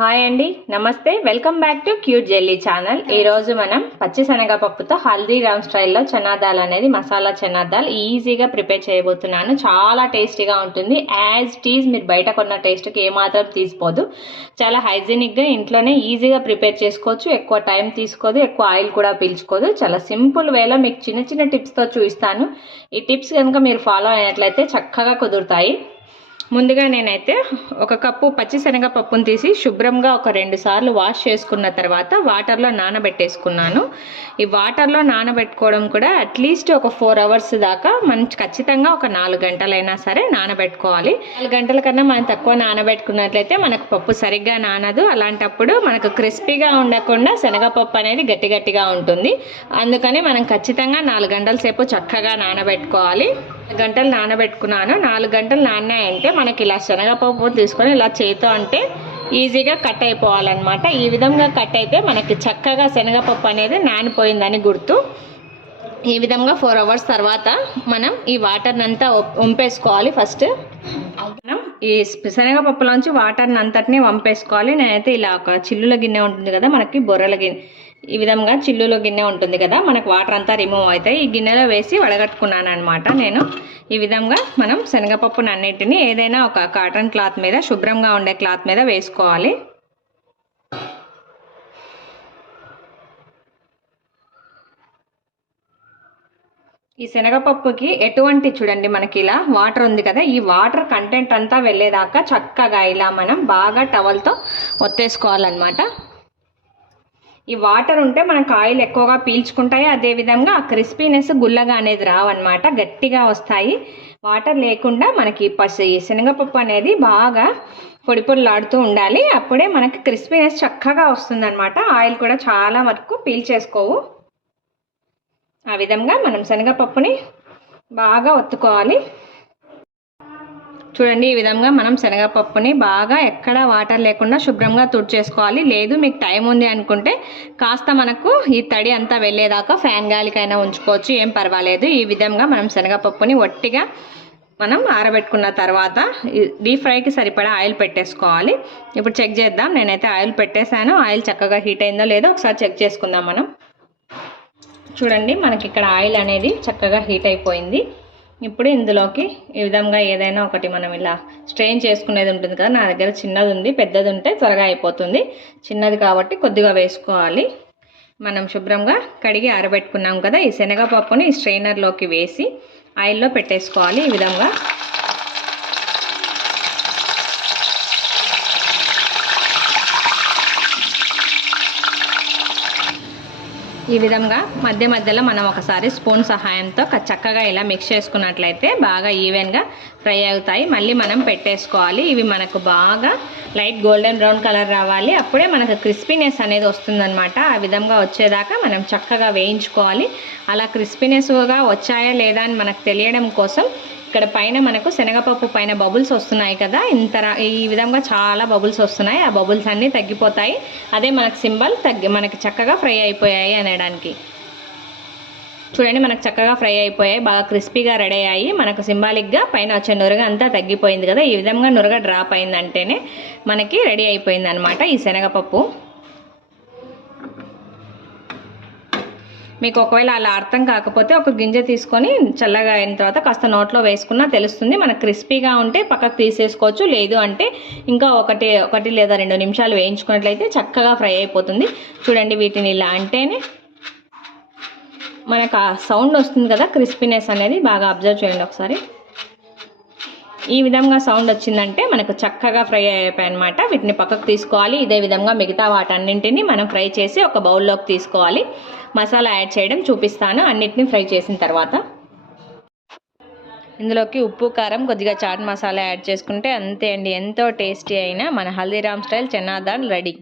Hi అండి నమస్తే welcome back to cute jelly channel ఈ రోజు మనం పచ్చి శనగపప్పుతో హల్దీరామ్ స్టైల్లో చనా దాల్ అనేది మసాలా చనా దాల్ ఈజీగా ప్రిపేర్ చేయబోతున్నాను. చాలా టేస్టీగా ఉంటుంది. యాజ్ టీజ్ మీరు బయట కొన్న టేస్ట్కి ఏమాత్రం తీసిపోదు. చాలా హైజీనిక్గా ఇంట్లోనే ఈజీగా ప్రిపేర్ చేసుకోవచ్చు. ఎక్కువ టైం తీసుకోదు. ఎక్కువ ఆయిల్ కూడా పీల్చుకోదు. చాలా సింపుల్ వేలో మీకు చిన్న చిన్న టిప్స్తో చూపిస్తాను. ఈ టిప్స్ కనుక మీరు ఫాలో అయినట్లయితే చక్కగా కుదురుతాయి. ముందుగా నేనైతే ఒక కప్పు పచ్చిశనగ పప్పును తీసి శుభ్రంగా ఒక రెండు సార్లు వాష్ చేసుకున్న తర్వాత వాటర్లో నానబెట్టేసుకున్నాను. ఈ వాటర్లో నానబెట్టుకోవడం కూడా అట్లీస్ట్ ఒక ఫోర్ అవర్స్ దాకా మనం ఖచ్చితంగా ఒక నాలుగు గంటలైనా సరే నానబెట్టుకోవాలి. నాలుగు గంటల కన్నా మనం తక్కువ నానబెట్టుకున్నట్లయితే మనకు పప్పు సరిగ్గా నానదు. అలాంటప్పుడు మనకు క్రిస్పీగా ఉండకుండా శనగపప్పు అనేది గట్టి గట్టిగా ఉంటుంది. అందుకని మనం ఖచ్చితంగా నాలుగు గంటల సేపు చక్కగా నానబెట్టుకోవాలి. గంటలు నానబెట్టుకున్నాను. నాలుగు గంటలు నానాయంటే మనకి ఇలా శనగపప్పు తీసుకొని ఇలా చేతో అంటే ఈజీగా కట్ అయిపోవాలన్నమాట. ఈ విధంగా కట్ అయితే మనకి చక్కగా శనగపప్పు అనేది నానిపోయిందని గుర్తు. ఈ విధంగా ఫోర్ అవర్స్ తర్వాత మనం ఈ వాటర్ని అంతా వంపేసుకోవాలి ఫస్ట్ మనం ఈ శనగపప్పులోంచి వాటర్ని అంతటిని వంపేసుకోవాలి. నేనైతే ఇలా ఒక చిల్లుల గిన్నె ఉంటుంది కదా మనకి బొర్రెల గిన్నె. ఈ విధంగా చిల్లులో గిన్నె ఉంటుంది కదా మనకు వాటర్ అంతా రిమూవ్ అవుతాయి. ఈ గిన్నెలో వేసి వడగట్టుకున్నాను అనమాట నేను. ఈ విధంగా మనం శనగపప్పును అన్నిటిని ఏదైనా ఒక కాటన్ క్లాత్ మీద శుభ్రంగా ఉండే క్లాత్ మీద వేసుకోవాలి. ఈ శనగపప్పుకి ఎటువంటి చూడండి మనకి ఇలా వాటర్ ఉంది కదా ఈ వాటర్ కంటెంట్ అంతా వెళ్ళేదాకా చక్కగా ఇలా మనం బాగా టవల్తో ఒత్తేసుకోవాలన్నమాట. ఈ వాటర్ ఉంటే మనకు ఆయిల్ ఎక్కువగా పీల్చుకుంటాయి. అదేవిధంగా ఆ క్రిస్పీనెస్ గుల్లగా అనేది రావన్నమాట. గట్టిగా వస్తాయి. వాటర్ లేకుండా మనకి పసి శనగపప్పు అనేది బాగా పొడి పొడిలాడుతూ ఉండాలి. అప్పుడే మనకి క్రిస్పీనెస్ చక్కగా వస్తుందన్నమాట. ఆయిల్ కూడా చాలా వరకు పీల్చేసుకోవు. ఆ విధంగా మనం శనగపప్పుని బాగా ఒత్తుకోవాలి. చూడండి ఈ విధంగా మనం శనగపప్పుని బాగా ఎక్కడ వాటర్ లేకుండా శుభ్రంగా తుడిచేసుకోవాలి. లేదు మీకు టైం ఉంది అనుకుంటే కాస్త మనకు ఈ తడి అంతా వెళ్ళేదాకా ఫ్యాన్ గాలికైనా ఉంచుకోవచ్చు ఏం పర్వాలేదు. ఈ విధంగా మనం శనగపప్పుని ఒట్టిగా మనం ఆరబెట్టుకున్న తర్వాత డీప్ ఫ్రైకి సరిపడా ఆయిల్ పెట్టేసుకోవాలి. ఇప్పుడు చెక్ చేద్దాం. నేనైతే ఆయిల్ పెట్టేశాను. ఆయిల్ చక్కగా హీట్ అయిందో లేదో ఒకసారి చెక్ చేసుకుందాం మనం. చూడండి మనకి ఇక్కడ ఆయిల్ అనేది చక్కగా హీట్ అయిపోయింది. ఇప్పుడు ఇందులోకి ఈ విధంగా ఏదైనా ఒకటి మనం ఇలా స్ట్రెయిన్ చేసుకునేది ఉంటుంది కదా నా దగ్గర చిన్నది ఉంది పెద్దది ఉంటే త్వరగా అయిపోతుంది. చిన్నది కాబట్టి కొద్దిగా వేసుకోవాలి. మనం శుభ్రంగా కడిగి ఆరబెట్టుకున్నాం కదా ఈ శనగపప్పుని ఈ స్ట్రెయినర్లోకి వేసి ఆయిల్లో పెట్టేసుకోవాలి. ఈ విధంగా ఈ విధంగా మధ్య మధ్యలో మనం ఒకసారి స్పూన్ సహాయంతో చక్కగా ఇలా మిక్స్ చేసుకున్నట్లయితే బాగా ఈవెన్గా ఫ్రై అవుతాయి. మళ్ళీ మనం పెట్టేసుకోవాలి. ఇవి మనకు బాగా లైట్ గోల్డెన్ బ్రౌన్ కలర్ రావాలి. అప్పుడే మనకు క్రిస్పీనెస్ అనేది వస్తుందన్నమాట. ఆ విధంగా వచ్చేదాకా మనం చక్కగా వేయించుకోవాలి. అలా క్రిస్పీనెస్గా వచ్చాయా లేదా అని మనకు తెలియడం కోసం ఇక్కడ పైన మనకు శనగపప్పు పైన బబుల్స్ వస్తున్నాయి కదా. ఇంత ఈ విధంగా చాలా బబుల్స్ వస్తున్నాయి. ఆ బబుల్స్ అన్నీ తగ్గిపోతాయి. అదే మనకు సింబల్ తగ్గి మనకి చక్కగా ఫ్రై అయిపోయాయి అనడానికి. చూడండి మనకు చక్కగా ఫ్రై అయిపోయాయి. బాగా క్రిస్పీగా రెడీ అయ్యాయి. మనకు సింబాలిక్గా పైన వచ్చే నురగ అంతా తగ్గిపోయింది కదా. ఈ విధంగా నురగ డ్రాప్ అయిందంటేనే మనకి రెడీ అయిపోయింది అనమాట ఈ శనగపప్పు. మీకు ఒకవేళ అలా అర్థం కాకపోతే ఒక గింజ తీసుకొని చల్లగా అయిన తర్వాత కాస్త నోట్లో వేసుకున్నా తెలుస్తుంది. మనకు క్రిస్పీగా ఉంటే పక్కకు తీసేసుకోవచ్చు. లేదు అంటే ఇంకా ఒకటి ఒకటి లేదా రెండు నిమిషాలు వేయించుకున్నట్లయితే చక్కగా ఫ్రై అయిపోతుంది. చూడండి వీటిని ఇలా అంటేనే మనకు ఆ సౌండ్ వస్తుంది కదా క్రిస్పీనెస్ అనేది బాగా అబ్జర్వ్ చేయండి ఒకసారి. ఈ విధంగా సౌండ్ వచ్చిందంటే మనకు చక్కగా ఫ్రై అయిపోయాయి అనమాట వీటిని పక్కకు తీసుకోవాలి. ఇదే విధంగా మిగతా వాటన్నింటినీ మనం ఫ్రై చేసి ఒక బౌల్లోకి తీసుకోవాలి. మసాలా యాడ్ చేయడం చూపిస్తాను. అన్నిటిని ఫ్రై చేసిన తర్వాత ఇందులోకి ఉప్పు కారం కొద్దిగా చాట్ మసాలా యాడ్ చేసుకుంటే అంతే అండి. ఎంతో టేస్టీ అయిన మన హల్దీరామ్ స్టైల్ చెన్నాదాల్ రెడీ.